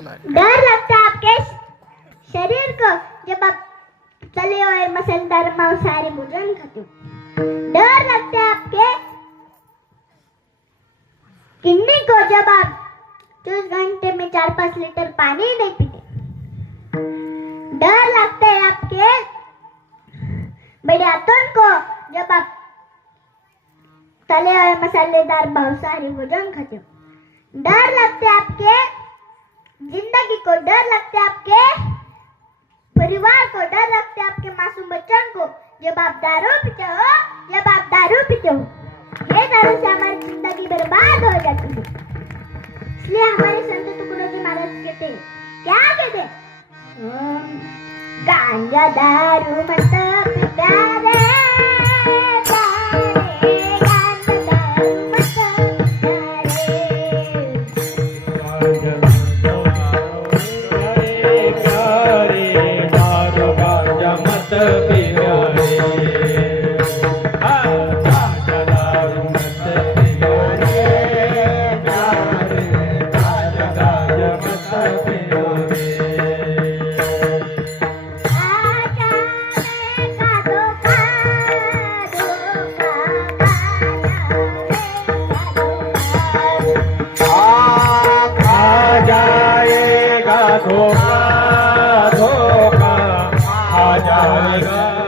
डर लगता है आपके शरीर को जब आप तले हुए मसालेदार मांसाहारी भोजन खाते हो। डर लगता है आपके किडनी को जब आप 24 घंटे में 4-5 लीटर पानी नहीं पीते। डर लगता है आपके बड़े हाथों को जब आप तले हुए मसालेदार मांसाहारी भोजन खाते हो। डर लगता है आपके जिंदगी को, डर लगता है आपके परिवार को, डर लगता है आपके मासूम बच्चों को जब आप दारू पीते हो। जब आप दारू पीते हो, ये दारू से हमारी जिंदगी बर्बाद हो जाती है। इसलिए हमारे संत तुकडोजी महाराज कहते हैं, क्या कहते हैं? गांजा दारू मत पिता रे, धोखा धोखा आ जाएगा।